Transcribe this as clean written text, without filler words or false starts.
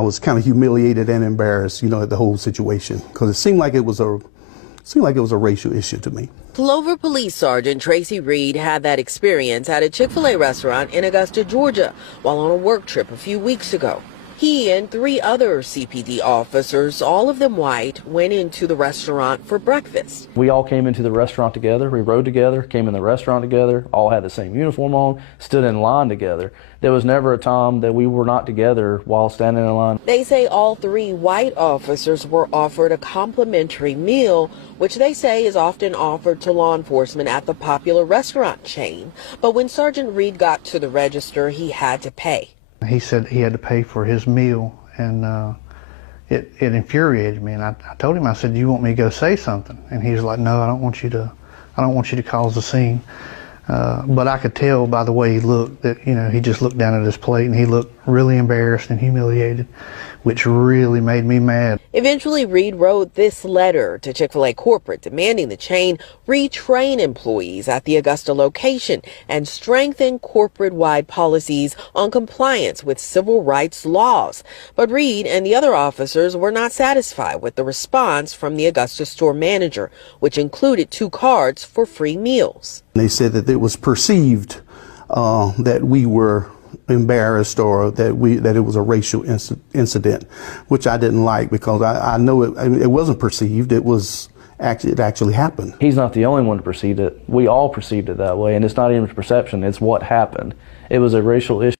I was kind of humiliated and embarrassed, at the whole situation, because it seemed like it was a racial issue to me. Clover Police Sergeant Tracy Reed had that experience at a Chick-fil-A restaurant in Augusta, Georgia, while on a work trip a few weeks ago. He and 3 other CPD officers, all of them white, went into the restaurant for breakfast. We all came into the restaurant together, we rode together, came in the restaurant together, all had the same uniform on, stood in line together. There was never a time that we were not together while standing in line. They say all 3 white officers were offered a complimentary meal, which they say is often offered to law enforcement at the popular restaurant chain. But when Sergeant Reed got to the register, he had to pay. He said he had to pay for his meal, and it infuriated me. And I told him, I said, "Do you want me to go say something?" And he was like, "No, I don't want you to cause a scene." But I could tell by the way he looked that, he just looked down at his plate and he looked really embarrassed and humiliated, which really made me mad. Eventually, Reed wrote this letter to Chick-fil-A corporate demanding the chain retrain employees at the Augusta location and strengthen corporate-wide policies on compliance with civil rights laws. But Reed and the other officers were not satisfied with the response from the Augusta store manager, which included 2 cards for free meals. They said that it was perceived that we were embarrassed or that it was a racial incident, which I didn't like, because I know it wasn't perceived. It actually happened. He's not the only one to perceive it. We all perceived it that way, and it's not even perception, it's what happened. It was a racial issue.